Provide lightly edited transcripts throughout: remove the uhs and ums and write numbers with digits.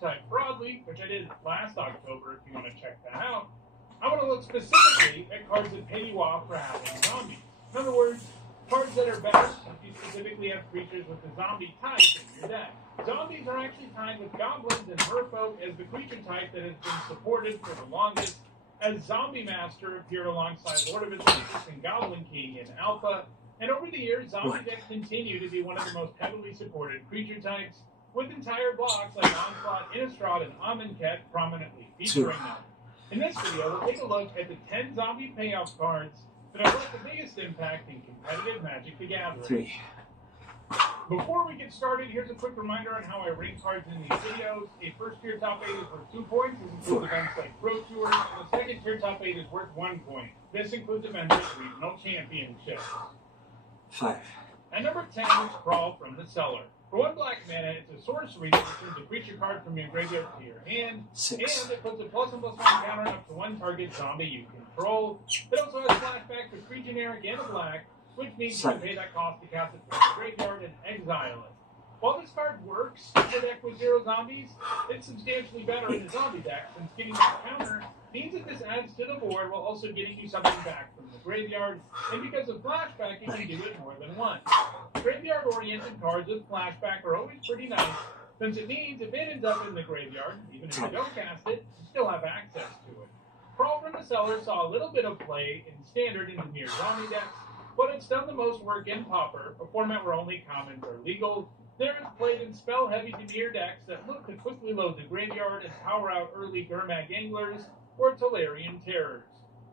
type broadly, which I did last October if you want to check that out, I want to look specifically at cards that pay you off for having zombies. In other words, cards that are better if you specifically have creatures with the zombie type in your deck. Zombies are actually tied with goblins and merfolk as the creature type that has been supported for the longest, as Zombie Master appeared alongside Lord of Atlantis and Goblin King in Alpha, and over the years, zombie decks continue to be one of the most heavily supported creature types, with entire blocks like Onslaught, Innistrad, and Amonkhet prominently featuring them. In this video, we'll take a look at the 10 zombie payoff cards that have left the biggest impact in competitive Magic the Gathering. Before we get started, here's a quick reminder on how I rank cards in these videos. A first-tier top 8 is worth 2 points. This includes events like Pro Tours, and a second-tier top 8 is worth 1 point. This includes events like Regional Championships. 5. At number 10 is Crawl from the Cellar. For 1 black mana, it's a sorcery that returns a creature card from your graveyard to your hand, 6. and it puts a +1/+1 counter up to 1 target zombie you control. It also has flashback for 3 generic and a black, which means you can pay that cost to cast it from the graveyard and exile it. While this card works in a deck with 0 zombies, it's substantially better in a zombie deck, since getting that counter means that this adds to the board while also getting you something back from the graveyard, and because of flashback, you can do it more than once. Graveyard-oriented cards with flashback are always pretty nice, since it means if it ends up in the graveyard, even if you don't cast it, you still have access to it. Crawl from the Cellar saw a little bit of play in Standard and the Mirror zombie decks, but it's done the most work in Pauper, a format where only commons are legal. There is played in spell-heavy Dimir decks that look to quickly load the graveyard and power out early Gurmag Anglers or Tolarian Terrors.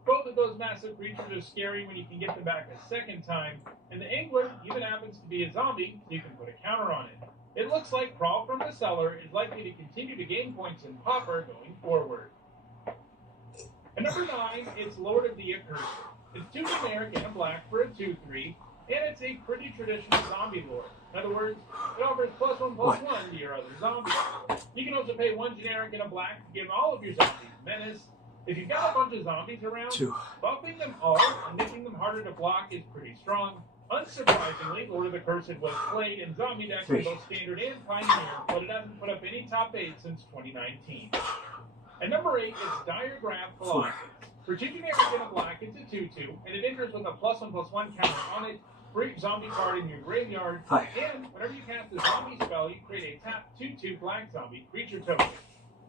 Both of those massive creatures are scary when you can get them back a second time, and the Angler even happens to be a zombie, so you can put a counter on it. It looks like Crawl from the Cellar is likely to continue to gain points in Pauper going forward. At number 9, it's Lord of the Accursed. It's 2 generic and a black for a 2/3, and it's a pretty traditional zombie lord. In other words, it offers +1/+1 to your other zombies. You can also pay 1 generic and a black to give all of your zombies menace. If you've got a bunch of zombies around, buffing them all and making them harder to block is pretty strong. Unsurprisingly, Lord of the Cursed was played in zombie decks in both Standard and Pioneer, but it hasn't put up any top 8 since 2019. At number 8, it's Diregraph Colossus. For 2 generic and a black, it's a 2/2, and it enters with a +1/+1 counter on it for each zombie card in your graveyard. And whenever you cast a zombie spell, you create a tap 2/2 black zombie creature token.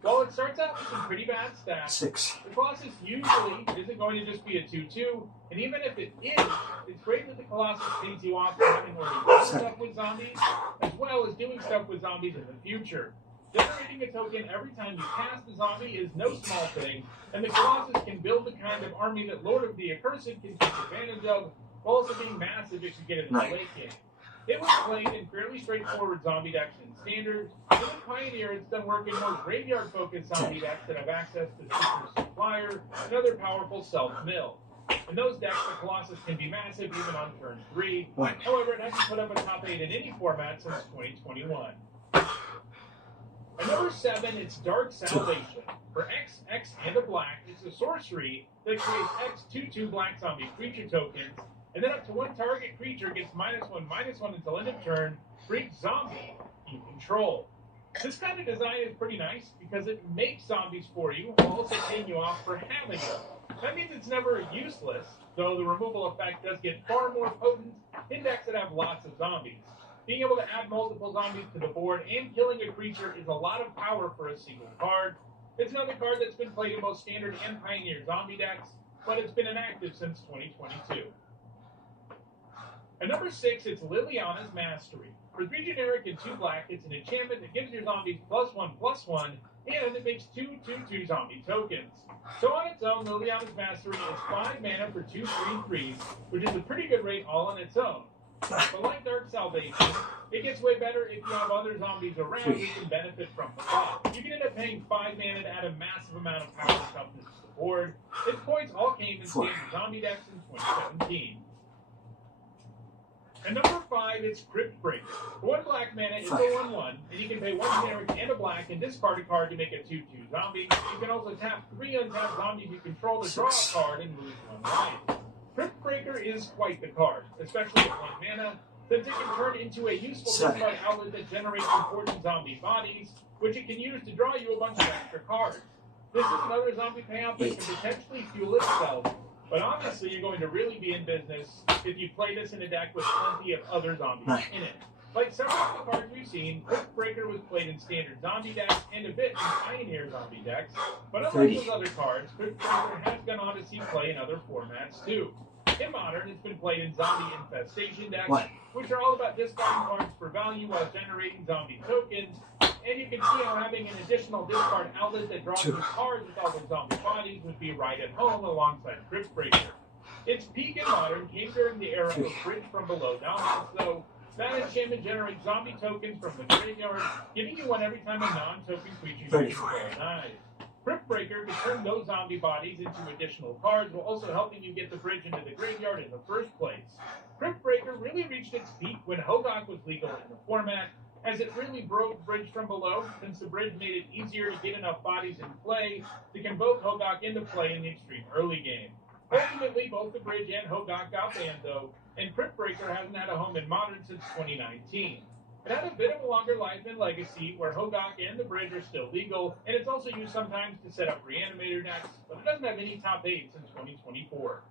While it starts out with some pretty bad stats, 6. the Colossus usually isn't going to just be a 2/2, and even if it is, it's great that the Colossus pays you off for having already done stuff with zombies, as well as doing stuff with zombies in the future. Generating a token every time you cast a zombie is no small thing, and the Colossus can build the kind of army that Lord of the Accursed can take advantage of, while also being massive if you get it in the late game. It was played in fairly straightforward zombie decks in Standard, and in Pioneer it's done work in more graveyard-focused zombie decks that have access to Super Supplier and other powerful self-mill. In those decks, the Colossus can be massive even on turn 3. However, it hasn't put up a top 8 in any format since 2021. At number 7, it's Dark Salvation. For X, and a black, it's a sorcery that creates X 2/2 black zombie creature tokens, and then up to 1 target creature gets -1/-1 until end of turn for each zombie you control. This kind of design is pretty nice because it makes zombies for you while also paying you off for having them. That means it's never useless, though the removal effect does get far more potent in decks that have lots of zombies. Being able to add multiple zombies to the board and killing a creature is a lot of power for a single card. It's another card that's been played in both Standard and Pioneer zombie decks, but it's been inactive since 2022. At number 6, it's Liliana's Mastery. For 3 generic and 2 black, it's an enchantment that gives your zombies +1/+1, and it makes 2 2/2 zombie tokens. So on its own, Liliana's Mastery is 5 mana for 2 3/3s, which is a pretty good rate all on its own. But like Dark Salvation, it gets way better if you have other zombies around who can benefit from the buff. You can end up paying 5 mana to add a massive amount of power and toughness to the board. Its points all came in Standard zombie decks in 2017. At number 5, it's Crypt Breaker. For 1 black mana, it's a 1/1, and you can pay 1 generic and a black and discard a card to make a 2/2 zombie. You can also tap 3 untapped zombies you control to draw a card and lose 1 life. Crypt Breaker is quite the card, especially at 1 mana, since it can turn into a useful discard outlet that generates important zombie bodies, which it can use to draw you a bunch of extra cards. This is another zombie payout that can potentially fuel itself, but honestly, you're going to really be in business if you play this in a deck with plenty of other zombies in it. Like several of the cards we've seen, Quick Breaker was played in standard zombie decks and a bit in Pioneer zombie decks, but unlike those other cards, Quick Breaker has gone on to see play in other formats too. In Modern, it's been played in zombie infestation decks, which are all about discarding cards for value while generating zombie tokens, and you can see how having an additional discard outlet that draws you cards with all those zombie bodies would be right at home alongside Quick Breaker. Its peak in Modern came during the era of Bridge from Below dominance, though. That enchantment generates zombie tokens from the graveyard, giving you one every time a non-token creature you control dies. Crypt Breaker can turn those zombie bodies into additional cards, while also helping you get the bridge into the graveyard in the first place. Crypt Breaker really reached its peak when Hogak was legal in the format, as it really broke Bridge from Below, since the bridge made it easier to get enough bodies in play to convoke Hogak into play in the extreme early game. Ultimately, both the bridge and Hogak got banned, though, and Crypt Breaker hasn't had a home in Modern since 2019. It had a bit of a longer life than Legacy, where Hogak and the bridge are still legal, and it's also used sometimes to set up Reanimator decks, but it doesn't have any top 8s in 2024.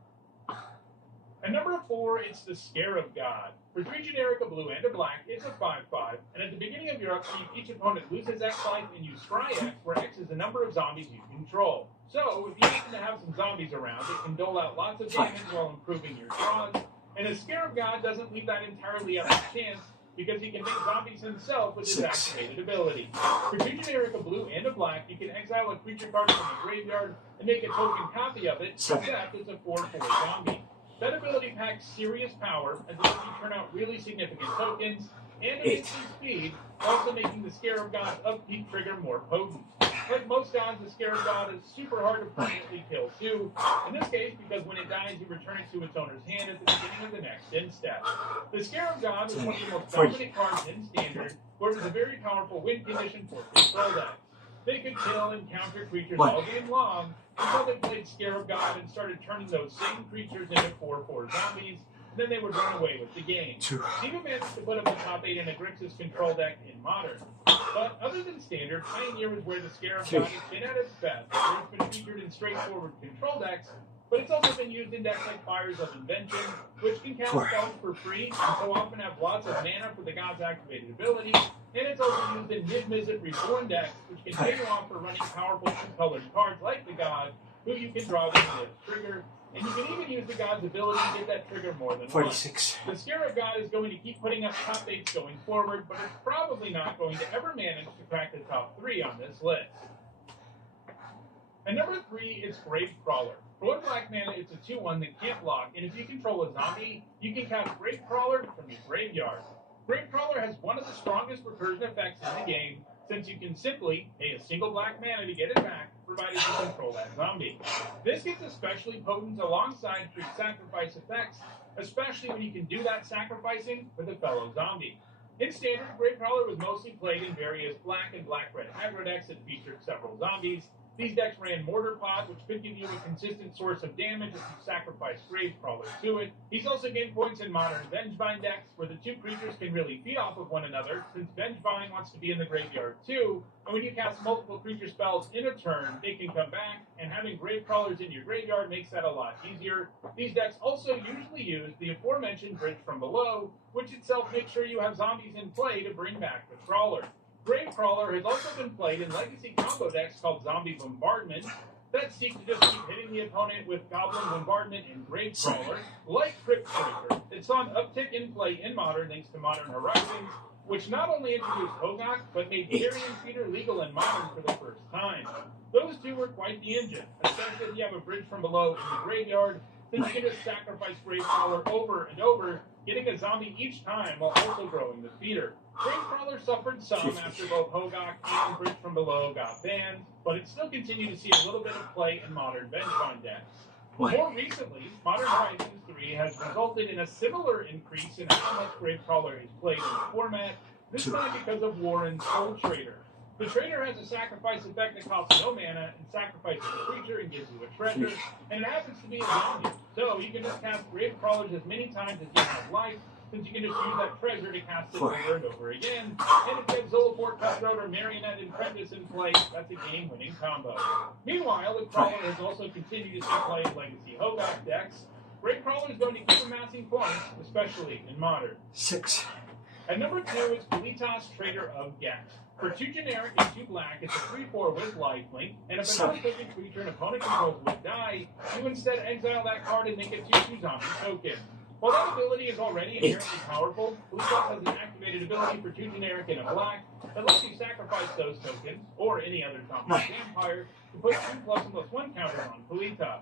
At number 4, it's the Scarab God. For 3 generic, a blue, and a black, it's a 5/5, and at the beginning of your upkeep, each opponent loses X life and you scry X, where X is the number of zombies you control. So, if you happen to have some zombies around, it can dole out lots of damage while improving your draws, and the Scarab God doesn't leave that entirely up to chance, because he can make zombies himself with his activated ability. For 2 generic, a blue, and a black, you can exile a creature card from the graveyard and make a token copy of it, except it's a 4/4 zombie. That ability packs serious power, as it lets you turn out really significant tokens, and at instant speed, also making the Scarab God's upkeep trigger more potent. Like most gods, the Scarab God is super hard to permanently kill too, in this case because when it dies, you return it to its owner's hand at the beginning of the next end step. The Scarab God is one of the most dominant cards in Standard, where it is a very powerful win condition for control decks. They could kill and counter creatures all game long, until they played Scarab God and started turning those same creatures into 4/4 zombies, and then they would run away with the game. Even managed to put up the top 8 in a Grixis control deck in Modern. But other than Standard, Pioneer is where the Scarab God has been at its best, where it's been featured in straightforward control decks, but it's also been used in decks like Fires of Invention, which can cast spells for free, and so often have lots of mana for the god's activated ability, and it's also used in Mid-Mizzet Reborn decks, which can pay you off for running powerful two-colored cards like the god, who you can draw with the trigger, and you can even use the god's ability to get that trigger more than once. The Scarab God is going to keep putting up top 8s going forward, but it's probably not going to ever manage to crack the top 3 on this list. At number 3, it's Gravecrawler. For 1 black mana, it's a 2/1 that can't block, and if you control a zombie, you can cast Gravecrawler from your graveyard. Gravecrawler has one of the strongest recursion effects in the game, since you can simply pay a single black mana to get it back, provided you control that zombie. This gets especially potent alongside free sacrifice effects, especially when you can do that sacrificing with a fellow zombie. In Standard, Gravecrawler was mostly played in various black and black-red aggro decks that featured several zombies. These decks ran Mortar Pod, which could give you a consistent source of damage if you sacrifice Gravecrawler to it. He's also gained points in modern Vengevine decks, where the 2 creatures can really feed off of one another, since Vengevine wants to be in the graveyard too, and when you cast multiple creature spells in a turn, they can come back, and having Gravecrawlers in your graveyard makes that a lot easier. These decks also usually use the aforementioned Bridge from Below, which itself makes sure you have zombies in play to bring back the Crawler. Gravecrawler has also been played in legacy combo decks called Zombie Bombardment that seek to just keep hitting the opponent with Goblin Bombardment and Gravecrawler, like Crypt Breaker. It saw an uptick in play in Modern thanks to Modern Horizons, which not only introduced Hogak, but made Carrion Feeder legal in Modern for the first time. Those 2 were quite the engine, especially if you have a Bridge from Below in the graveyard, since you can just sacrifice Gravecrawler over and over, getting a zombie each time while also growing the feeder. Gravecrawler suffered some after both Hogak and Bridge from Below got banned, but it still continued to see a little bit of play in modern Vengevine decks. More recently, Modern Horizons 3 has resulted in a similar increase in how much Gravecrawler is played in the format, this time because of Warren's Soul Trader. The Trader has a sacrifice effect that costs no mana and sacrifices a creature and gives you a treasure, and it happens to be a zombie, so you can just cast Gravecrawlers as many times as you have life, since you can just use that treasure to cast it over and over again. And if you have Zolaport, Cutthroat, or Marionette and Prentice in play, that's a game-winning combo. Meanwhile, the Crawler has also continued to see play in Legacy Hogak decks. Great Crawler is going to keep amassing points, especially in Modern. 6. And number 2 is Kalitas, Trader of Gat. For 2 generic and 2 black, it's a 3/4 with lifelink, and if a non-token creature an opponent controls would die, you instead exile that card and make it 2/2 zombie token. While that ability is already inherently powerful, Kalitas has an activated ability for 2 generic and a black that lets you sacrifice those tokens, or any other zombie vampire, to put 2+1/+1 counters on Kalitas.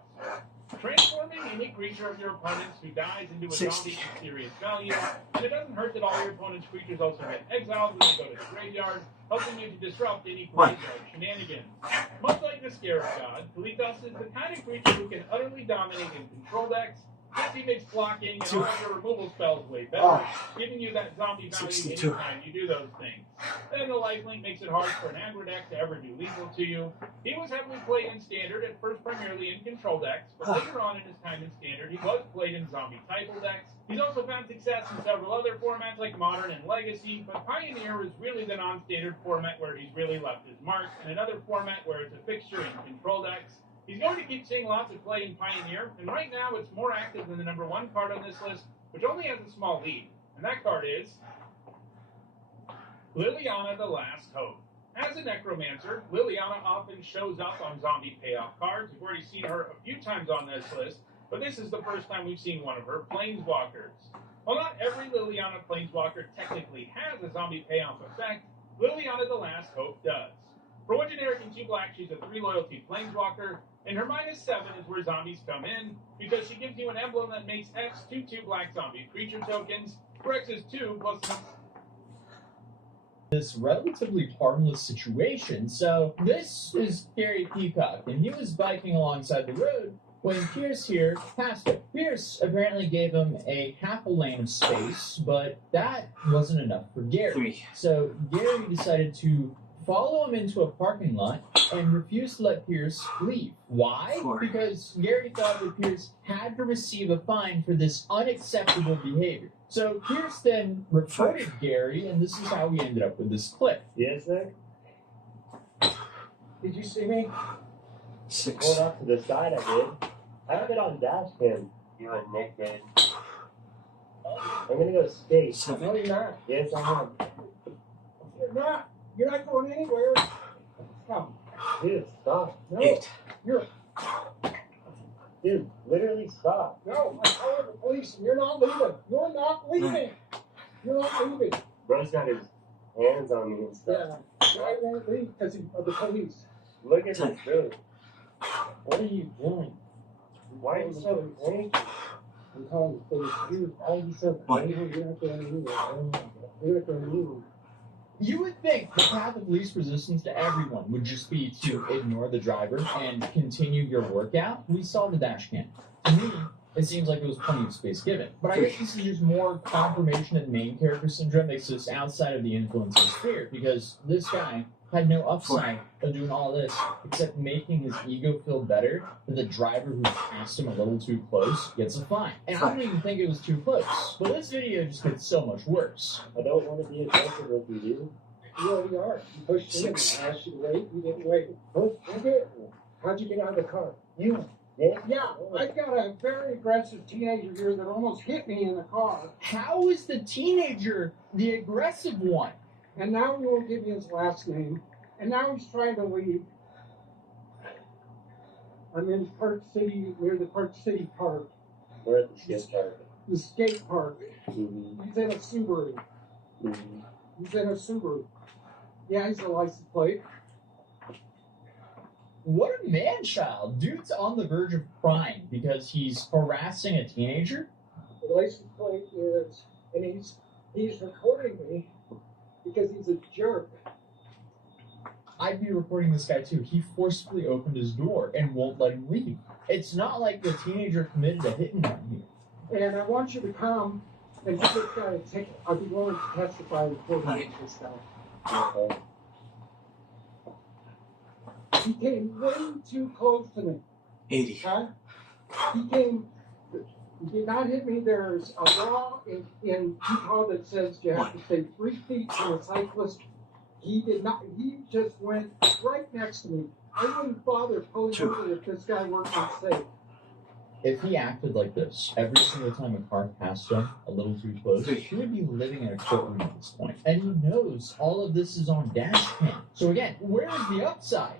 Transforming any creature of your opponents who dies into a zombie is serious value, and it doesn't hurt that all your opponent's creatures also get exiled when they go to the graveyard, helping you to disrupt any graveyard shenanigans. Much like the Scarab God, Kalitas is the kind of creature who can utterly dominate in control decks, plus he makes blocking and all of your removal spells way better, giving you that zombie value anytime you do those things. Then the lifelink makes it hard for an aggro deck to ever do lethal to you. He was heavily played in Standard, at first primarily in control decks, but later on in his time in Standard, he was played in zombie typal decks. He's also found success in several other formats like Modern and Legacy, but Pioneer is really the non-standard format where he's really left his mark, and another format where it's a fixture in control decks. He's going to keep seeing lots of play in Pioneer, and right now it's more active than the number 1 card on this list, which only has a small lead. And that card is Liliana the Last Hope. As a Necromancer, Liliana often shows up on zombie payoff cards. We've already seen her a few times on this list, but this is the first time we've seen one of her Planeswalkers. While not every Liliana Planeswalker technically has a zombie payoff effect, Liliana the Last Hope does. For 1 generic and 2 black, she's a 3 loyalty Planeswalker, and her -7 is where zombies come in, because she gives you an emblem that makes X 2/2 black zombie creature tokens, for X is 2 plus this relatively harmless situation. So this is Gary Peacock, and he was biking alongside the road when Pierce here passed him. Pierce apparently gave him a half a lane of space, but that wasn't enough for Gary. 3. So Gary decided to follow him into a parking lot and refused to let Pierce leave. Why? 4. Because Gary thought that Pierce had to receive a fine for this unacceptable behavior. So Pierce then reported Gary, and this is how we ended up with this clip. Yes, Nick? Did you see me? 6. Pulled off to the side, I did. I have it on dash cam. You and Nick did. I'm gonna go skate. 7. No, you're not. Yes, I am. You're not. You're not going anywhere. Come. Dude, stop. No. 8. You're. Dude, literally stop. No. I called the police and you're not leaving. You're not leaving. You're not leaving. Bro's got his hands on me and stuff. Yeah. Why won't leave? Because of the police. Look at this dude. What are you doing? Why are you so angry? I'm calling the police. Why are you so angry? You're not going anywhere. You're not going anywhere. You would think the path of least resistance to everyone would just be to ignore the driver and continue your workout. We saw the dash cam. To me, it seems like there was plenty of space given. But I guess this is just more confirmation that main character syndrome exists outside of the influence of sphere, because this guy had no upside of doing all this except making his ego feel better that the driver who passed him a little too close gets a fine. And I don't even think it was too close. But this video just gets so much worse. I don't want to be aggressive with you, dude. You already are. You pushed in and I asked you to wait. You didn't wait. I did. How'd you get out of the car? You did? Yeah, I've got a very aggressive teenager here that almost hit me in the car. How is the teenager the aggressive one? And now he won't give me his last name. And now he's trying to leave. I'm in Park City, near the Park City Park. We're at the skate park. The skate park. Mm-hmm. He's in a Subaru. Mm-hmm. He's in a Subaru. Yeah, he's a license plate. What a man-child. Dude's on the verge of crying because he's harassing a teenager. The license plate is, and he's recording me because he's a jerk. I'd be reporting this guy too. He forcibly opened his door and won't let him leave. It's not like the teenager committed a hit and run here. And I want you to come and give this guy a ticket. I'll be willing to testify before he gets this guy. Okay. He came way too close to me. 80. Huh? He came You did not hit me. There's a law in Utah that says you have to stay 3 feet from a cyclist. He did not. He just went right next to me. I wouldn't bother pulling over if this guy weren't safe. If he acted like this every single time a car passed him a little too close, he would be living in a courtroom at this point. And he knows all of this is on dash cam. So again, where is the upside?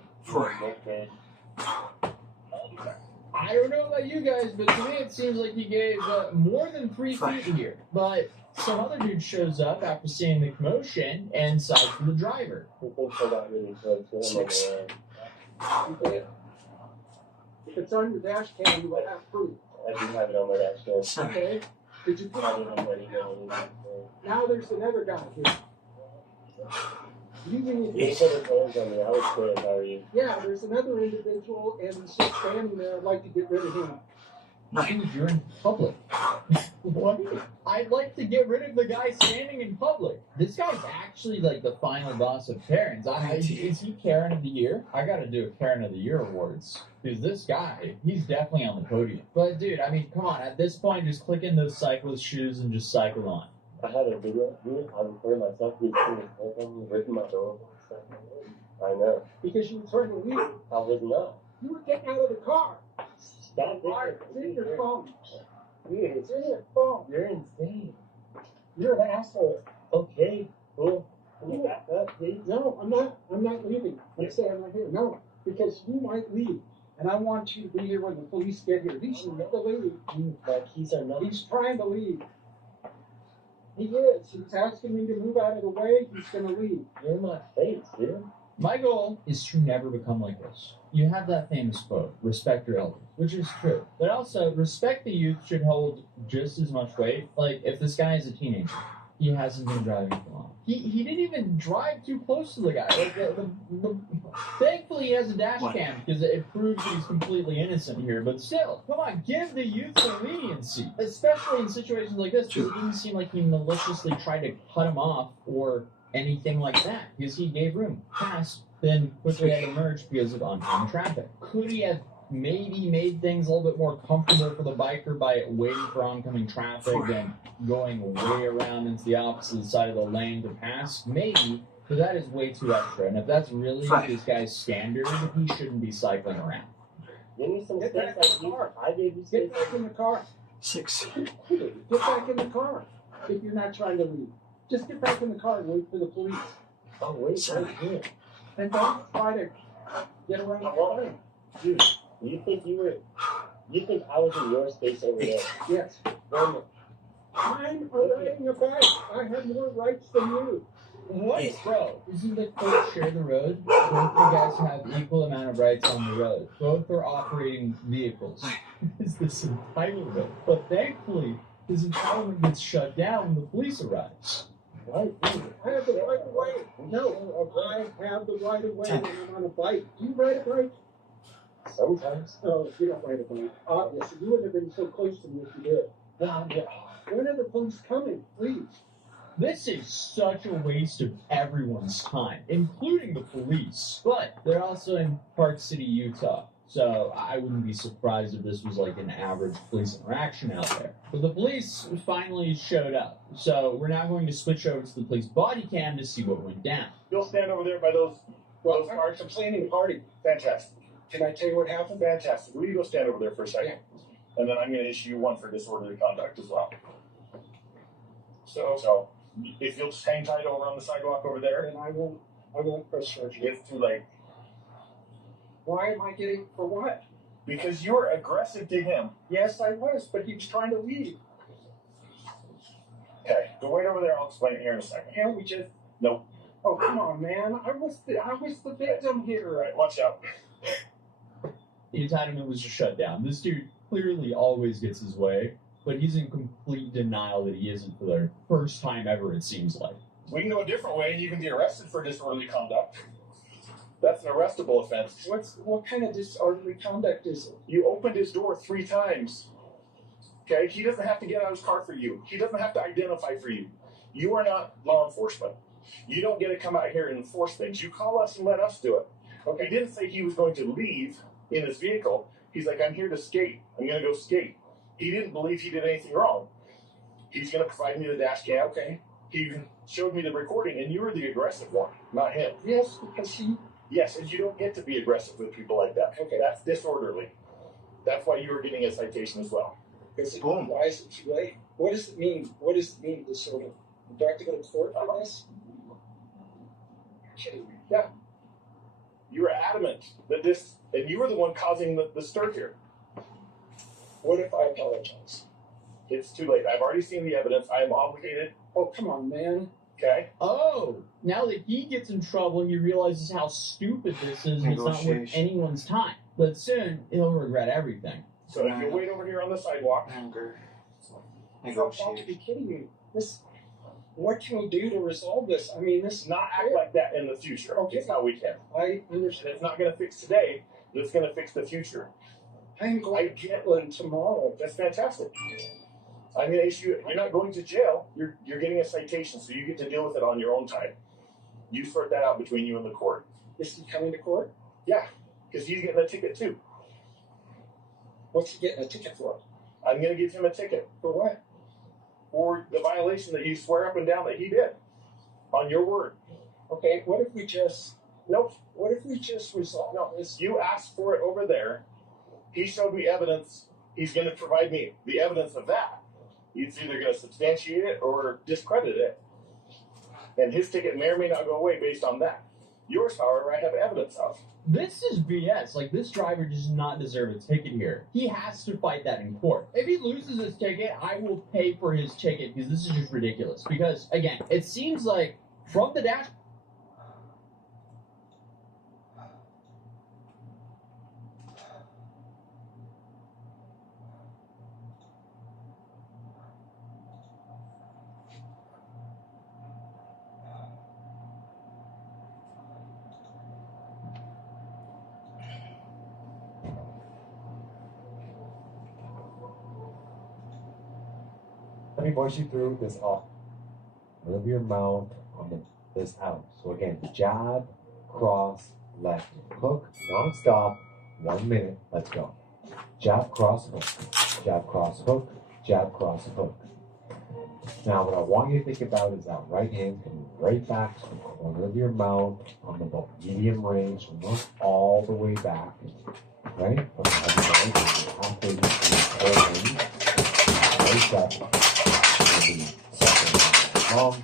I don't know about you guys, but to me it seems like he gave more than 3 feet here. But some other dude shows up after seeing the commotion and sides for the driver. If it's on your dash cam, you will have proof. I do have it on my dash cam. Okay? Did you put it on? Now there's another guy here. You put his hands on me. I would quit if I were you. Yeah, there's another individual, and he's just standing there. I'd like to get rid of him. Dude, you're in public. What? I'd like to get rid of the guy standing in public. This guy's actually like the final boss of Karens. Is he Karen of the Year? I gotta do a Karen of the Year awards. Because this guy, he's definitely on the podium. But dude, I mean, come on. At this point, just click in those cyclist shoes and just cycle on. I had a video. I recorded myself. He was putting his hands on me, ripping my door. I know. Because you were trying to leave. I was not. You were getting out of the car. Stop It's in your phone. Dude, It's in your phone. you're insane. You're an asshole. Okay, cool. Can you back up, please? No, I'm not. I'm not leaving. I'm staying right here. No, because you might leave. And I want you to be here when the police get here. He's trying to leave. Dude, my keys are not. He's trying to leave. He is. He's asking me to move out of the way. He's going to leave. You're in my face, dude. My goal is to never become like this. You have that famous quote, respect your elders, which is true. But also, respect the youth should hold just as much weight. Like, if this guy is a teenager, he hasn't been driving for long. He didn't even drive too close to the guy. Like, thankfully, he has a dash cam because it proves that he's completely innocent here. But still, come on, give the youth some leniency, especially in situations like this, because it didn't seem like he maliciously tried to cut him off or anything like that, because he gave room, passed, then quickly had to merge because of oncoming traffic. Could he have maybe made things a little bit more comfortable for the biker by waiting for oncoming traffic and going way around into the opposite side of the lane to pass? Maybe, but that is way too extra. And if that's really this guy's standard, he shouldn't be cycling around. Give me some Get space back like in the you. car. I gave you Get space. back in the car. 6. Get back in the car if you're not trying to leave. Just get back in the car and wait for the police. Oh, wait, right here. And don't try to get around the car. Dude, you think I was in your space over there? Yes. One, I'm riding a bike. I have more rights than you. What? Bro, isn't the court share the road? Both you guys have equal amount of rights on the road. Both are operating vehicles. Is this entitlement? But thankfully, his entitlement gets shut down when the police arrives. what? Dude, I have the right of way. No, I have the right of way when I'm on a bike. Do you ride a bike? sometimes. No, you don't ride a bike. Obviously, you wouldn't have been so close to me if you did. When are the police coming? Please. This is such a waste of everyone's time, including the police. But they're also in Park City, Utah. So I wouldn't be surprised if this was like an average police interaction out there. But the police finally showed up. So we're now going to switch over to the police body cam to see what went down. You'll stand over there by those cars. Complaining party. Fantastic. Can I tell you what happened? Fantastic. Will you go stand over there for a second? And then I'm going to issue you one for disorderly conduct as well. So if you'll just hang tight over on the sidewalk over there. And I won't press charge you. It's too late. Why am I getting for what? Because you were aggressive to him. Yes, I was, but he was trying to leave. Okay, go wait over there. I'll explain it here in a second. Can't we just? Nope. Oh, come on, man! I was the victim All here. right, watch out. The entitlement was just shut down. This dude clearly always gets his way, but he's in complete denial that he isn't for the first time ever, it seems like. We can go a different way and you can be arrested for disorderly conduct. That's an arrestable offense. What kind of disorderly conduct is it? You opened his door 3 times. Okay? He doesn't have to get out of his car for you. He doesn't have to identify for you. You are not law enforcement. You don't get to come out here and enforce things. You call us and let us do it. Okay? He didn't say he was going to leave in his vehicle. He's like, I'm here to skate. I'm going to go skate. He didn't believe he did anything wrong. He's going to provide me the dash cam. Okay. He showed me the recording, and you were the aggressive one, not him. Yes, because he. Yes, and you don't get to be aggressive with people like that. Okay. That's disorderly. That's why you were getting a citation as well. Boom. Why is it too late? What does it mean? What does it mean, disorder? Do I have to go to court for this? Yeah. You were adamant that this, and you were the one causing the stir here. What if I apologize? It's too late. I've already seen the evidence. I am obligated. Oh, come on, man. Okay. Oh, now that he gets in trouble, he realizes how stupid this is and it's not worth Negotiation. anyone's time. But soon, he'll regret everything. So if you wait over here on the sidewalk, Anger. You've got to be kidding me. What can we do to resolve this? I mean, this. not act like that in the future. Okay. It's how we can. I And understand. it's not going to fix today, but it's going to fix the future. I'm going to Portland tomorrow. That's fantastic. I'm going to issue. You're not going to jail. You're getting a citation, so you get to deal with it on your own time. You sort that out between you and the court. Is he coming to court? Yeah, because he's getting a ticket too. What's he getting a ticket for? I'm going to give him a ticket For what? for the violation that you swear up and down that he did. On your word. Okay, what if we just. Nope. What if we just resolve this? You asked for it over there. He showed me evidence. He's going to provide me the evidence of that. He's either going to substantiate it or discredit it. And his ticket may or may not go away based on that. Yours, however, I have evidence of. This is BS. Like, this driver does not deserve a ticket here. He has to fight that in court. If he loses his ticket, I will pay for his ticket because this is just ridiculous. Because, again, it seems like from the dash. Let me push you through this up. Move your mouth on this out. So again, jab, cross, left, hook, non-stop, 1 minute, let's go. Jab, cross, hook, jab, cross, hook, jab, cross, hook. Now what I want you to think about is that right hand coming right back to the corner of your mouth on the ball. Medium range, not all the way back, right? From the heavy leg, halfway between the range, right up. Long,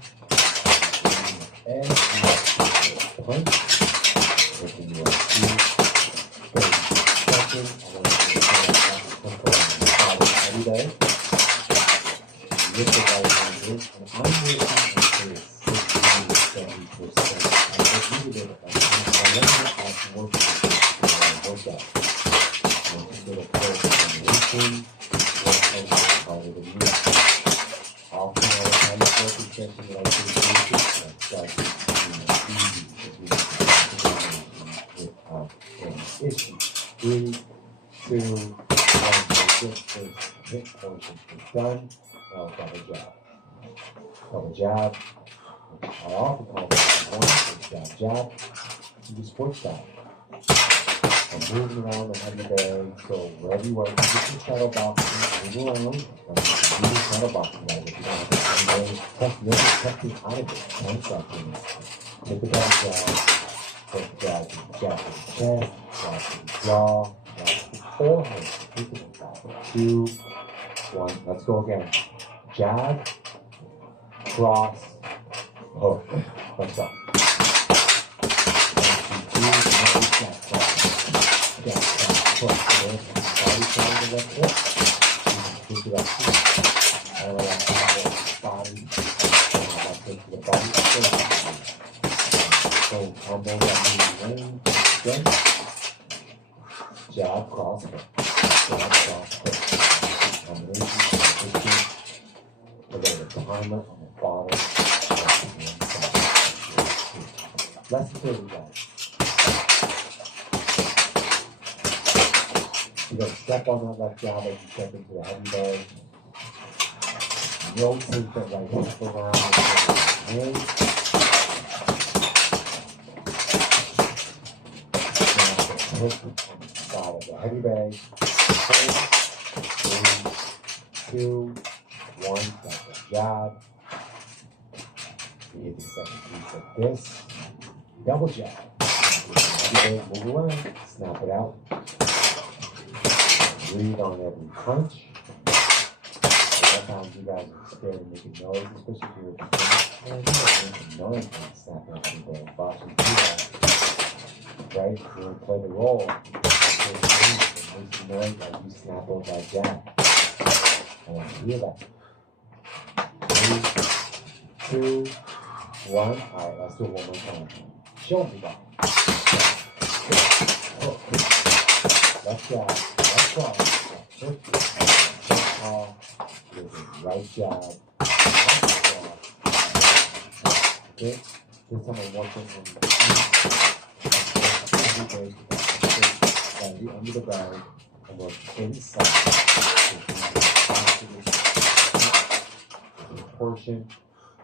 and punch, working your feet, 30 seconds, I want you to every day. Lift the right hand in, and I'm working until 60 to 70%. I just need a bit of that. I want to work with it. I want to get a full combination, work harder than you. Often all the time, session that I think issue. 3, 2, 1, first hit portion is done. Now double jab. Double jab. I often call this one jab, jab. You just push that. I'm moving around the heavy bag, so wherever you are, you get your shadow boxing, move around. You do shadow boxing bag if you don't have the heavy bag. You're pressing out of it. 10 seconds. Take the back jab. Take jab to the chest, jab to the jaw, jab to the forehead. Take it back. 2, 1. Let's go again. Jab, cross, hook. Let's go. 1, 2, 3, jab, cross. Jab, cross, hook. Body side of the left foot. Take the left foot. All the left foot. Body. Left foot to the body. So elbow that moving lane. Then jab, cross, hook. Jab, cross, hook. Combination. Look at the timer on the bottom. Less than 30 guys. You gotta step on that left jab as you step into the heavy bag. Rotate that right hip around and hook on the side of the heavy bag. 4, 3, 2, 1, start the jab. You hit the second piece like this. Double jab. Move around, snap it out. Breathe on every punch. Sometimes you guys are scared of making noise, especially if you're a man, you don't make noise when you snap out and go boxing through that. Right? You're going to play the role. Make some noise as you snap out that jab. I want to hear that. 3, 2, 1. Alright, let's do it one more time. Show me that. Left jab, left cross, left call, right jab, left cross. Okay? This time I want them under the bag and work inside. Portion.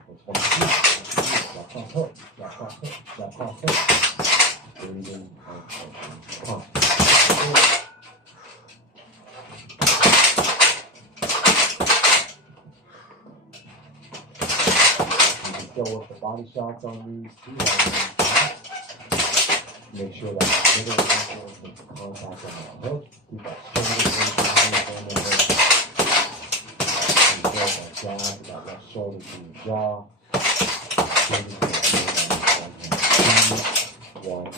Left cross hook, left cross hook, left cross hook. Breathing and pump. Go with the body shots on these two. Make sure that middle ankle is in contact on that hook. Keep that shoulder that jab, that left shoulder to the jaw. 1,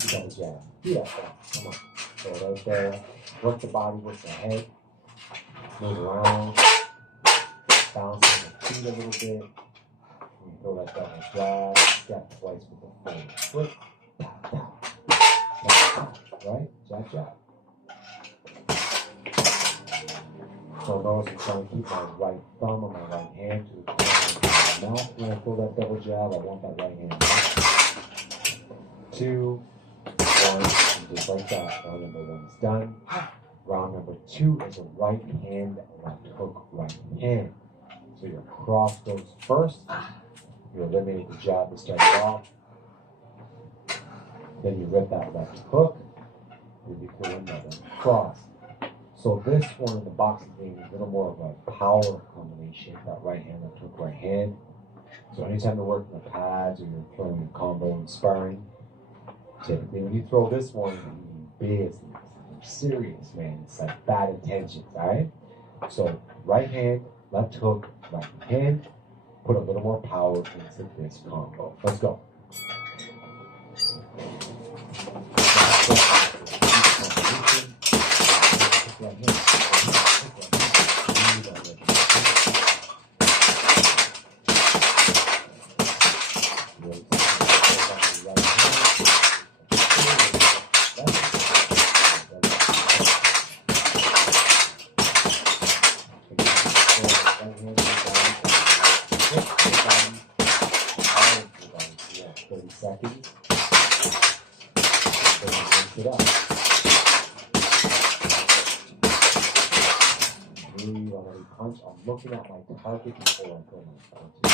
2, double jab. Do that fast. Come on. So right there. Work the body with the head. Move around. Bounce on the feet a little bit. You throw that double jab. Step twice with the forward foot. Tap, tap. Tap, tap. Right? Jab, jab. So notice I'm trying to keep my right thumb on my right hand to the corner of my mouth. When I throw that double jab, I want that right hand. 2, 1, and just like that. Round number 1 is done. Round number 2 is a right hand, left hook, right hand. So your cross goes first. You eliminate the jab to start it off. Then you rip that left hook. Then you throw another cross. So this one in the boxing game is a little more of a power combination. That right hand, left hook, right hand. So anytime you're working the pads or you're throwing a combo and sparring, typically when you throw this one, you mean business. You're serious, man. It's like bad intentions, alright? So right hand, left hook, right hand. Put a little more power into this combo. Let's go. Seconds. Then rinse it up. Breathe on every punch. I'm looking at my target before I throw my punches.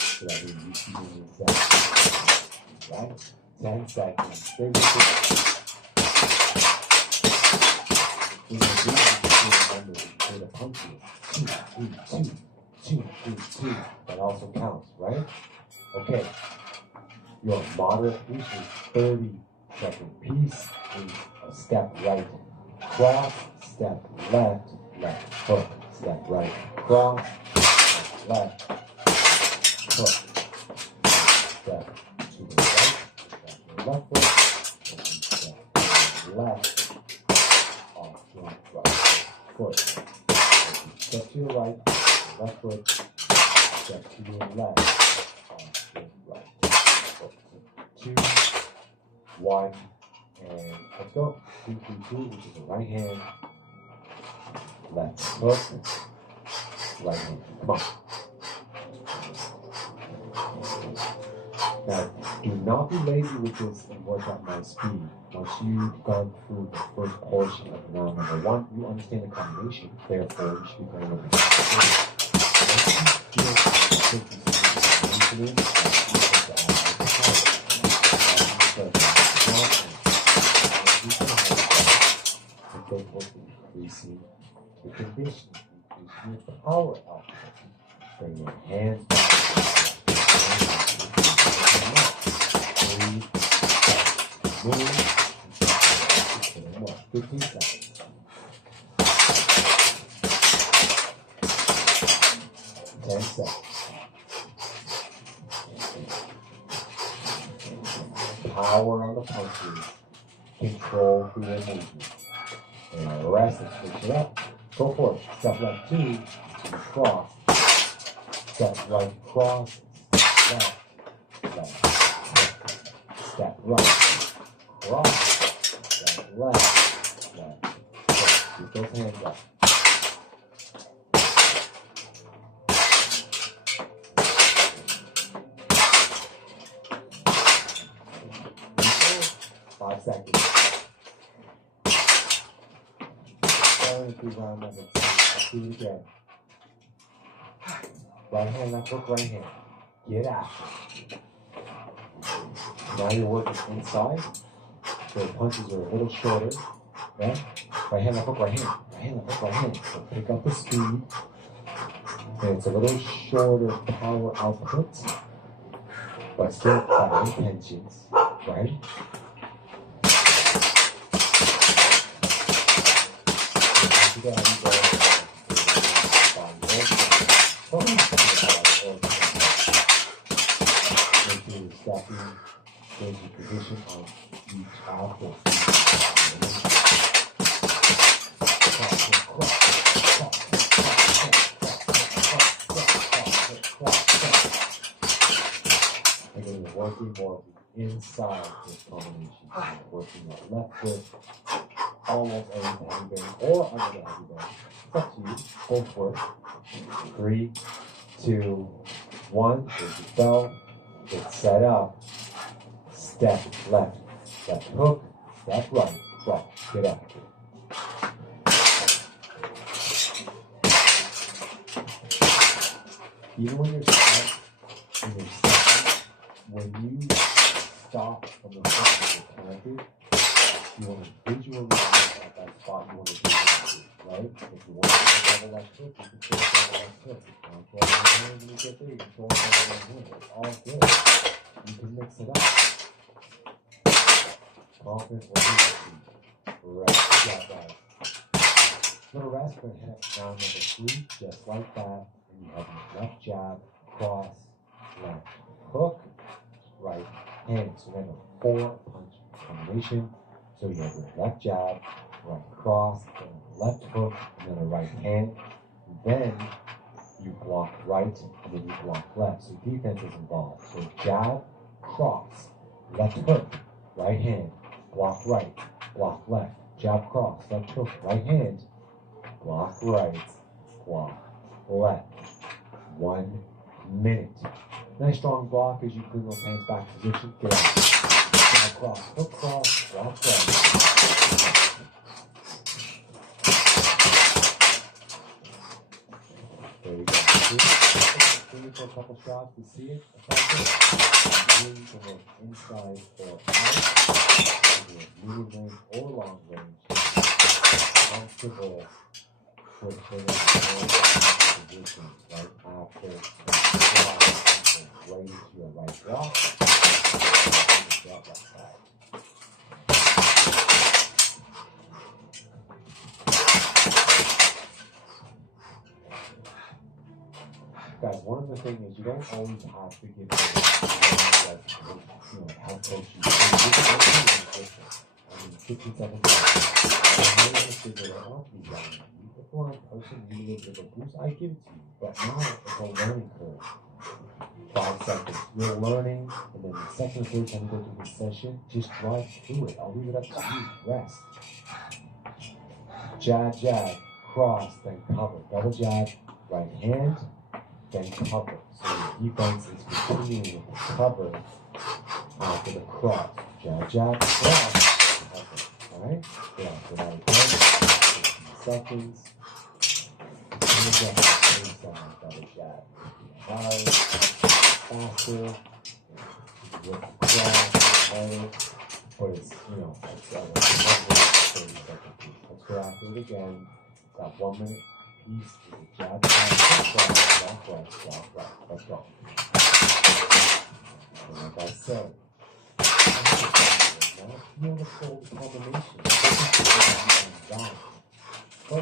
So that means you keep moving seconds. Right? 10 seconds. 30 seconds. When you're doing this, remember to throw the punches. 2, 3, 2. 2, 3, 2. That also counts, right? Okay. Your moderate piece is 30-second piece. Is a step right, cross, step left, left hook, step right, cross, step left, hook, step to the right, step to the left foot, step left, off your right foot. Step to your right. Left foot, step to your left, off your right. 2, 1, and let's go. 2, 3, 2, which is the right hand, left hook, right hand. Come on. Now, do not be lazy with this and work at my speed. Once you've gone through the first portion of round number 1, you understand the combination. Therefore, you should be going over the Bring your hands back. Breathe. Move. 15 seconds. 10 seconds. Power on the punches. Control through the movement. And rest and switch it up. Go for it. Step left 2 to the cross. Step right cross. Left. Left. Step right. Cross. Step left. Left. Keep those hands up. 5 seconds. Round number 2. Let's do it again. Right hand, left hook, right hand. Get out. Now you're working inside. So the punches are a little shorter. Okay? Right hand, left hook, right hand. Right hand, left hook, right hand. So pick up the speed. And it's a little shorter power output. But still better intentions. Right? Stacking the position on each output. Again, you're working more of the inside this combination. Working that left foot almost over the heavy band or under the heavy band. It's up to you. Go for it. 3, 2, 1. There's your bell. Get set up. Step left. Left hook. Step right. Cross. Get up. Even when you're stuck in your second, when you stop from the front of your planted, you want to visually look at that spot you want to do it, right? If you want to do a double left hook, you can do a double left hook. If you want to throw your hand when you get there, you can throw a double left hook. It's all good. You can mix it up. Confident or easy. Right. Good job, guys. Little rest, but head up round number 3, just like that. And you have your left jab, cross, left hook, right hand. So we have a 4-punch combination. So you have your left jab, right cross, then a left hook, and then a right hand. Then you block right, and then you block left. So defense is involved. So jab, cross, left hook, right hand, block right, block left, jab, cross, left hook, right hand, block right, block left. 1 minute. Nice strong block as you bring those hands back to position. Get out. Jab, cross, hook, cross, block right. There we go. For a couple shots to see it. Really from both inside or out. Medium range or long range. Comfortable with the position right after the right into your right block. Drop that side. Guys, one of the things is you don't always have to give it health coach you. I mean, 15 seconds. Before in person, you need a bit of a boost. I give it to you, but now it's a learning curve. 5 seconds. You're learning, and then the second or third time you go through this session, just drive through it. I'll leave it up to you. Rest. Jab, jab, cross, then cover. Double jab, right hand, then cover. So your defense is continuing with the cover after the cross. Jab, jab, cross, cover. Alright? Yeah, so now again, 15 seconds. And again, same side, double jab. Hard, faster, with the cross, harder, but it's, it's 30 seconds. Let's go after it again. Got 1 minute. piece is a jab, jab, walk right. Let's go. And like I said, now feel the full combination. Down. Go.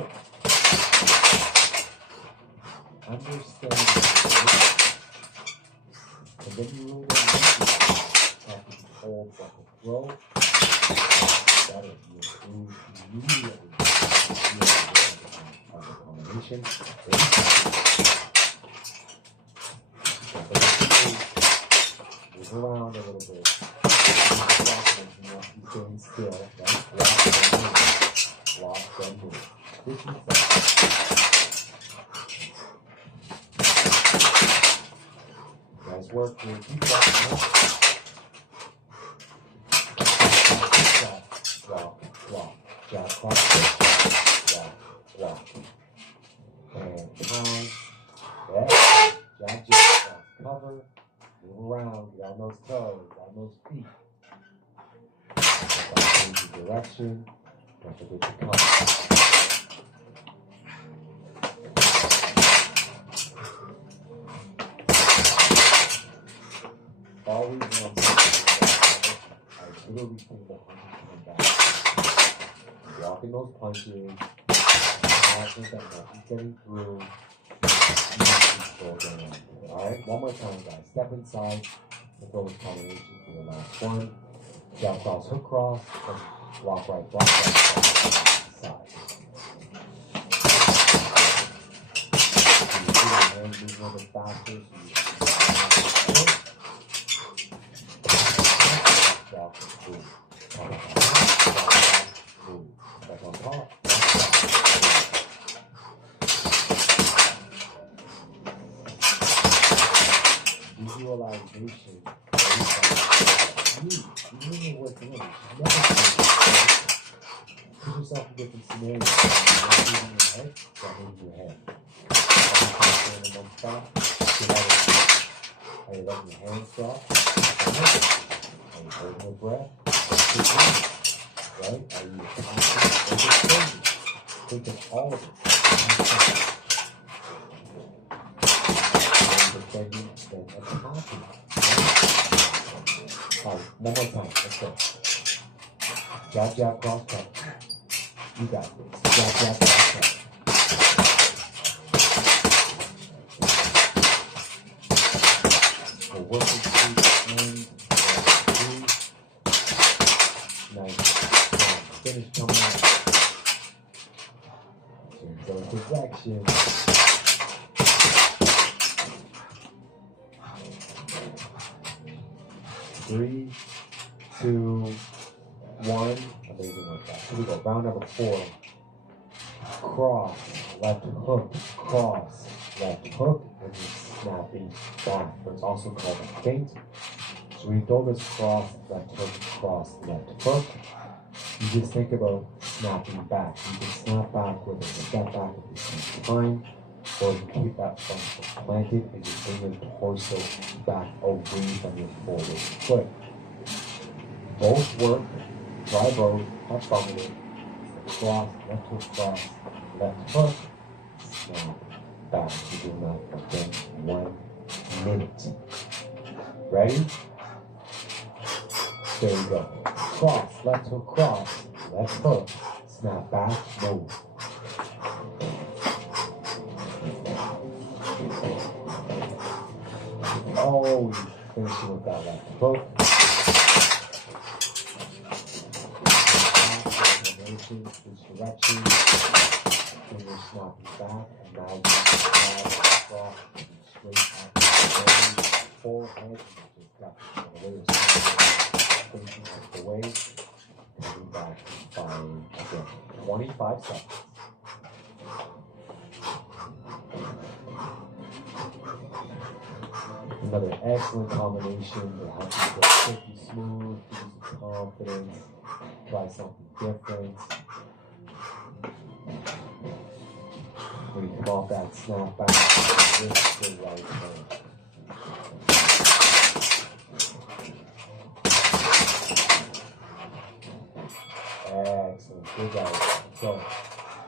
Understand the and then you really don't have to hold like a throw. Better, you improve immediately. On the combination. Move around a little bit. Keep staying still. Right? Block, then move. Switching sides. Nice work here. Keep walking up. Walk. Jab, cross, walk. And time. Yeah. Jab, cross, cover. Move around. Get on those toes. On those feet. Change the direction. Don't forget to cover. Always want to I literally feel the punches coming back. Blocking those punches. Confident that nothing's getting through. Alright, one more time, guys. Step inside. We'll throw this combination for the last one. Jab cross, hook cross. Block right, side. Hands move a little bit faster. Back on top. Visualization. You really work in it. Put yourself in different scenarios. Not moving your head, not moving your head. In one spot. Are you letting your hands drop? Are you holding your breath? Right? Are you confident? Think of all of it. Defending, then attacking. Alright, one more time. Let's go. Jab, cross, cut. You got this. Jab, cross, cut. We're working through and three. Nice. Finish coming out. Change those directions. 3, 2, 1. Amazing workout. Here we go. Round number 4. Cross, left hook, cross, left hook, and you're snapping back. It's also called a feint. So we throw this cross, left hook, cross, left hook. You just think about snapping back. You can snap back with a step back at the same time, or you can keep that front foot planted and you bring your torso back away from your forward foot. Both work. Try both. Have fun with it. Cross, left hook, snap back. You're doing that within 1 minute. Ready? There you go. Cross, left hook, snap back, move. Always finishing with that left hook. Switch direction. Then you're snapping back, and now you cross straight out the forehead. You just got the way of facing out the way. Coming back by again 25 seconds. Another excellent combination to help you get silky smooth, give you some confidence, try something different. When you come off that snap back, lift the right hand. Excellent, good job. So,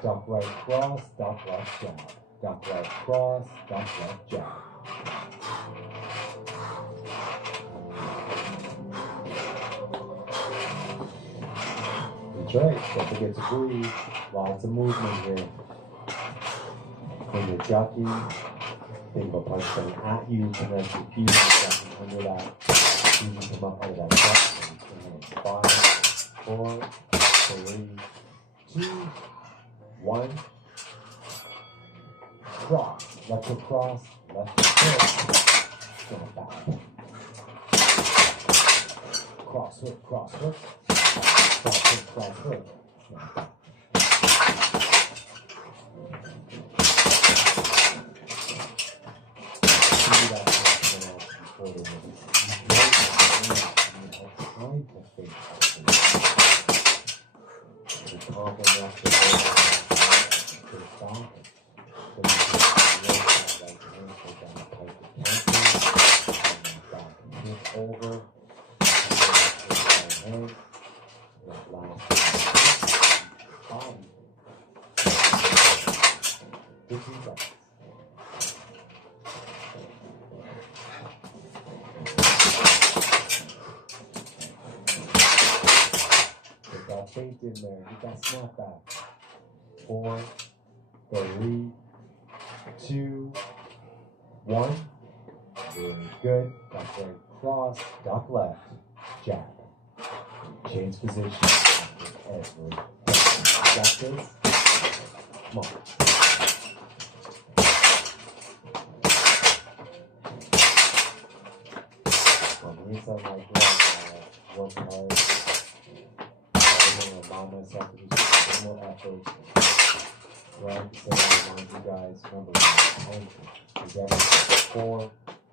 duck right cross, duck left jab. Duck right cross, duck left jab. That's right, don't forget to breathe. Lots of movement here. When you're ducking, think of a punch coming at you, and then repeat ducking under that. You can come up out of that duck. 5, 4, 3, 2, 1. Cross, left foot cross, left foot, go back. Cross hook, cross hook, cross hook, cross hook. See that before they release. Trying to think the combo enough to go back. Over, head, last body. 15 seconds. Get that feint in there. Get that snap back. 4, 3, 2, 1. Very good. Duck right cross, duck left, jab. Change position. Every got this. Come on. On the inside like that, work hard. I'm going to allow myself to do some more effort. Right, so I remind you guys, remember, together, 4,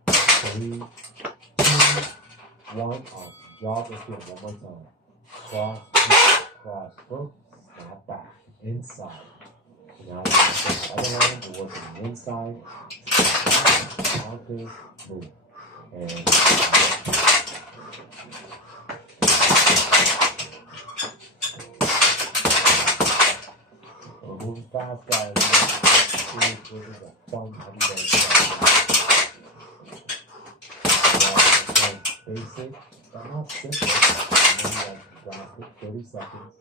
3, 2, 1. Awesome job. Let's do it one more time. Cross, cross, hook, snap back, inside. So now the other line, we're working the inside. Counter, move. And we're moving fast, guys. This is a fun heavyweight. Basic, but not simple. And then you have to grasp it 30 seconds.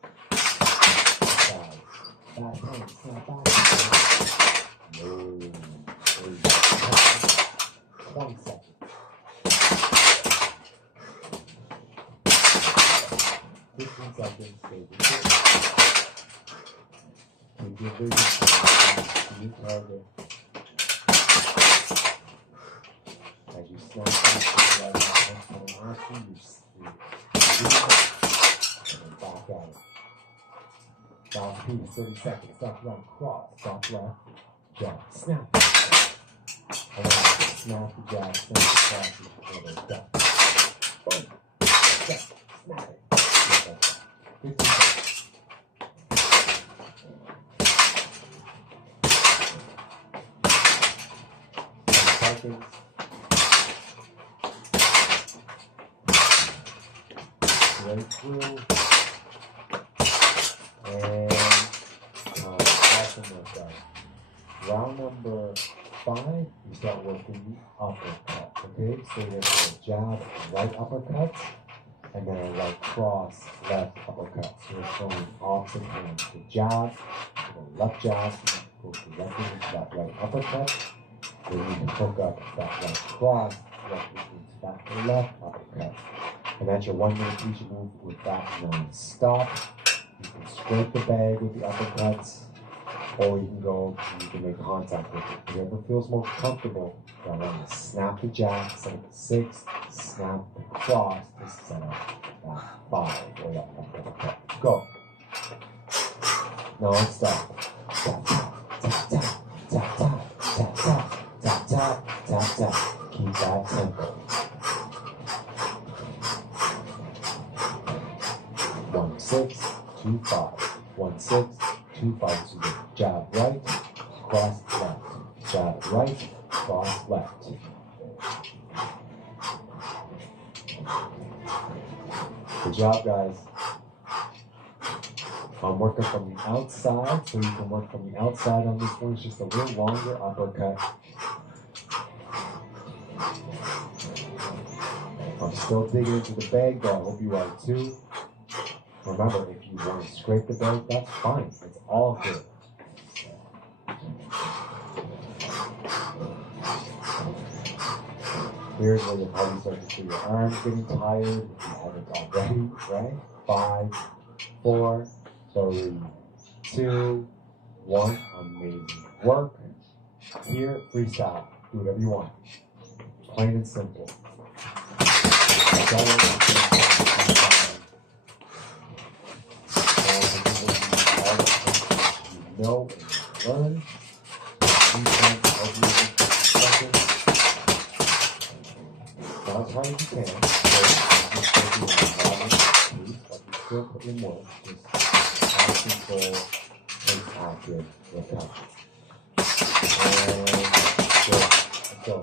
Side. Back hand, snap back. Move. 20 seconds. 15 seconds. Stay with it. Keep your vision. New target. As you snap back, you and back at it. Bounce piece, 30 seconds. Duck run, cross, duck left, jab, snap. Snap the jab, snap the cross, and duck. Boom, jab, snap it. 15 seconds. 10 seconds. Right through, and awesome work, guys. Round number 5, you start working the uppercut, okay? So there's a jab, right uppercut, and then a right cross, left uppercut. So we're throwing opposite hands. The jab, the left jab, go directly into that right uppercut. Then you can hook up that right cross, directly into that left uppercut. And that's your 1 minute each move with that non-stop. You can scrape the bag with the uppercuts, or you can go, you can make contact with it. Whatever feels most comfortable. Now want to snap the jab, set up the 6, snap the cross to set up that 5 or that uppercut. Go. Non-stop. Tap, tap, tap, tap, tap, tap, tap, tap, tap, tap, tap. Keep that tempo. 1, 6, 2, 5. 1, 6, 2, 5. So you jab right, cross left. Jab right, cross left. Good job, guys. I'm working from the outside, so you can work from the outside on this one. It's just a little longer uppercut. I'm still digging into the bag, but I hope you are too. Remember, if you want to scrape the bag, that's fine. It's all good. Here's where you'll probably start to see your arms getting tired if you haven't already, right? 5, 4, 3, 2, 1. Amazing work. Here, freestyle. Do whatever you want. Plain and simple. You know and learn. Not as hard as you can. But you still put in work. Just out of control, and active recovery. And good. Go.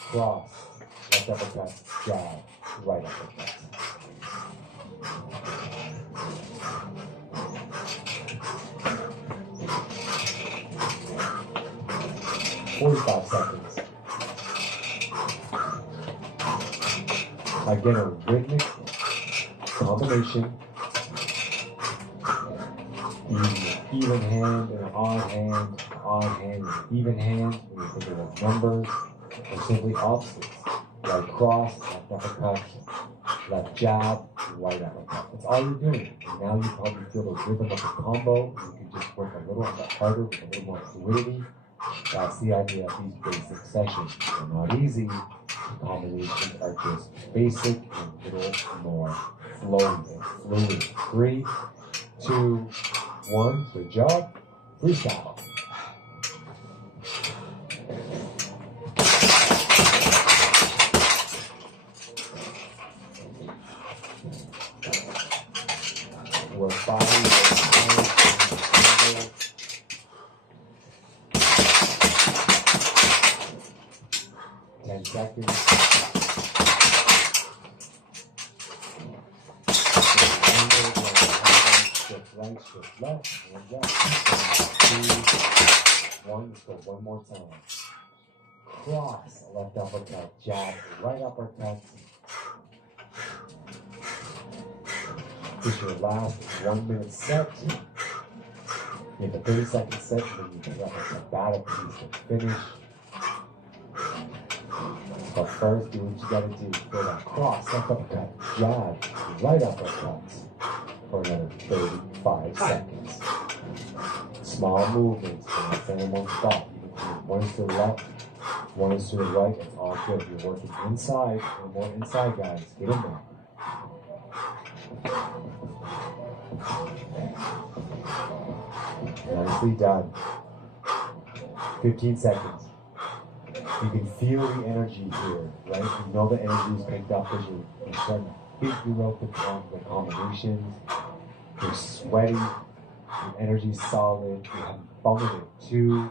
Cross. Left uppercut. Jab. Right uppercut. "45 seconds. Again, a rhythmic combination. Using an even hand and an odd hand, and an even hand. When you think of numbers, or simply opposites. Right cross, left uppercut, left jab, right uppercut. That's all you're doing. And now you probably feel the rhythm of the combo. You can just work a little harder with a little more fluidity. That's the idea of these basic sessions. They're not easy. The combinations are just basic and a little more flowy and fluid. 3, 2, 1. Good job. Freestyle. We're 10 seconds. Shift right, shift left, and up. 2, 1. Let's go one more time. Cross, left uppercut, jab, right uppercut. This is your last 1 minute set. You have a 30-second set, and then you can uppercut batter piece to finish. But first, do what you gotta do. Go that cross, left uppercut, jab, right uppercut for another 35 seconds. Small movements, and not staying in one spot. You can do one is to the left, one is to the right. It's all good. You're working inside, and more inside, guys. Get in there. Nicely done. 15 seconds. You can feel the energy here, right? You know the energy is picked up as you're starting to beat throughout the combinations. You're sweaty. Your energy's solid. You haven't fumbled it. 2,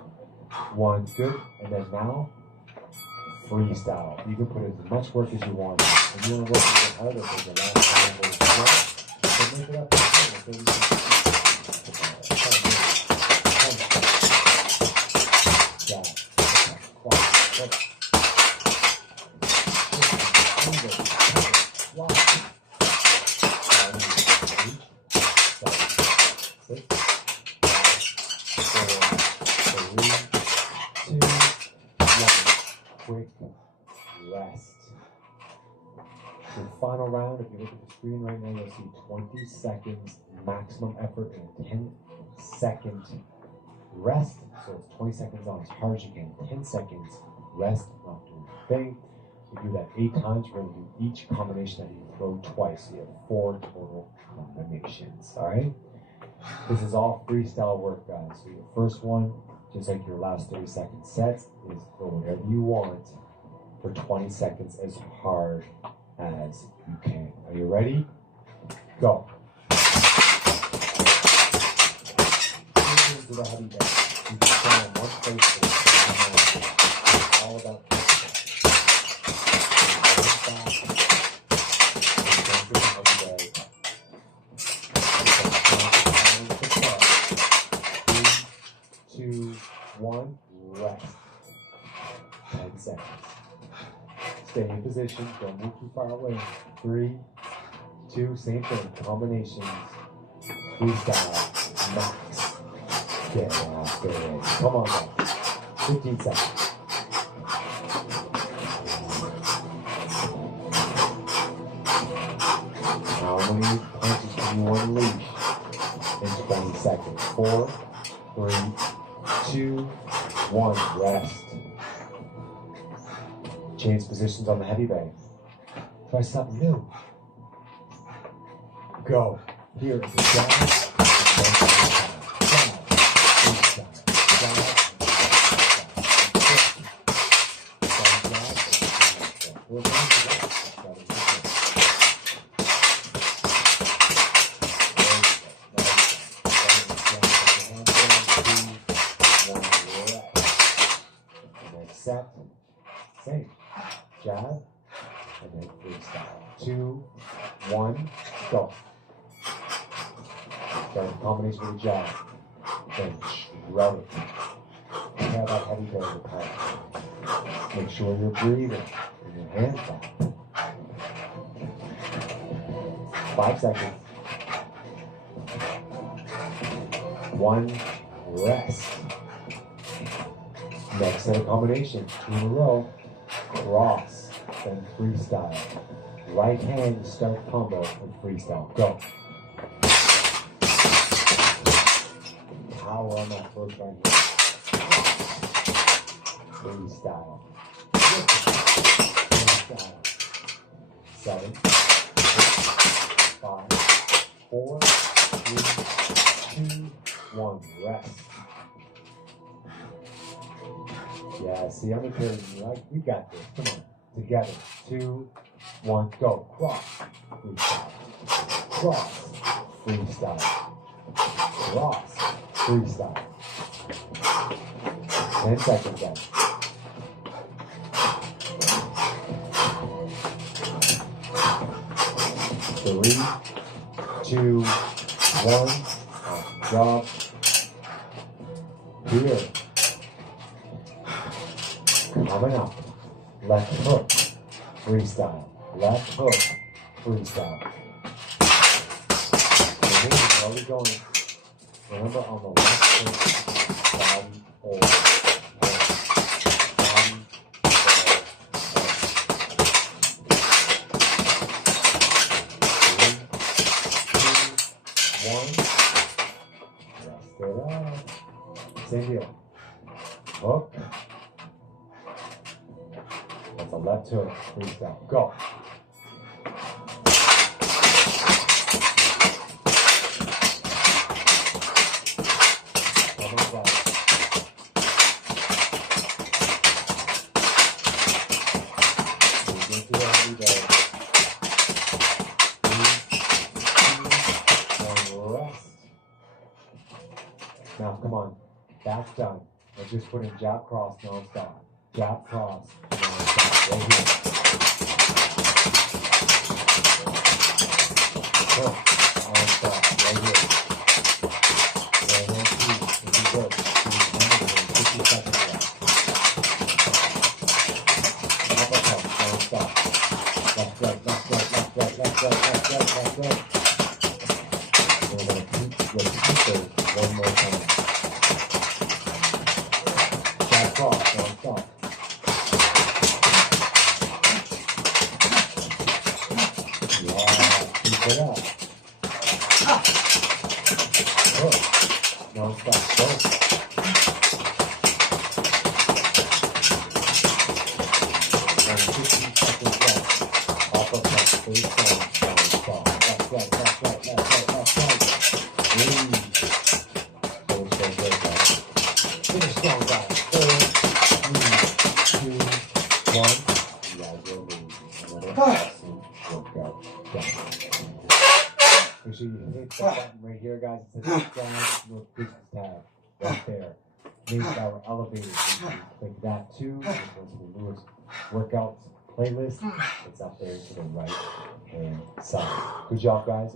1. Good. And then now, freestyle. You can put as much work as you want. If you want to work a bit harder for the last time, then make it up to 30 seconds. Quick rest. Your final round, if you look at the screen right now, you'll see 20 seconds maximum effort and a 10-second rest. So it's 20 seconds on as hard as you can. 10 seconds rest, not doing a thing. You do that 8 times. We're going to do each combination that you throw twice. So you have 4 total combinations. All right? This is all freestyle work, guys. So your first one, just like your last 30-second sets, is throw whatever you want for 20 seconds as hard as you can. Are you ready? Go. You can stand in one place for it's all about position. Don't move too far away. 3, 2, same thing. Combinations. Freestyle. Max. Get off there. Come on, guys. 15 seconds. How many punches can you unleash in 20 seconds? 4, 3, 2, 1. Rest. Change positions on the heavy bag. Try something new. Go. Here is the jab. Set. Same. Jab. And then freestyle. 2, 1, go. Start a combination with a jab. Then shred it. Have that heavy bag in the power. Make sure you're breathing and your hands back. 5 seconds. 1, rest. Next set of combination, 2 in a row, cross, then freestyle. Right hand start combo and freestyle. Go. Power on that first right hand. Freestyle. Freestyle. 7, 6, 5, 4, 3, 2, 1. Rest. Yeah, see, I'm encouraging you. Right? We got this. Come on. Together. 2, 1, go. Cross. Freestyle. Cross. Freestyle. Cross. Freestyle. 10 seconds then. Three, 2, 1. Drop. Here. Coming up. Left hook. Freestyle. Left hook. Freestyle. Where are we going? Remember on the left foot, body or head. Body or head. 3, 2, 1. Rest it out. Same deal. Hook. That's a left hook. Freestyle. Go. Now, come on. Back's done. We're just putting jab cross non-stop. Jab cross non-stop. Right here. Hook non-stop. Right here. Right hand two. This is good. 50 seconds left. Uppercut non-stop. Left, right, left, right, left, right, left, right, left, right, left, right. We're going to keep those one more time. Jab cross, non-stop. Yeah, keep it up. Hook, non-stop, go. 15 seconds left. Uppercut, face down, non-stop. Left, right, left, right, left, right, left, right. Finish strong, guys. 4, 3, 2, 1. You guys will lose another awesome workout. Make sure you hit the button right here, guys. It says subscribe notifications tab right there. NateBower Elevators. You can click that too. It goes to the newest workouts playlist. It's up there to the right hand side. Good job, guys.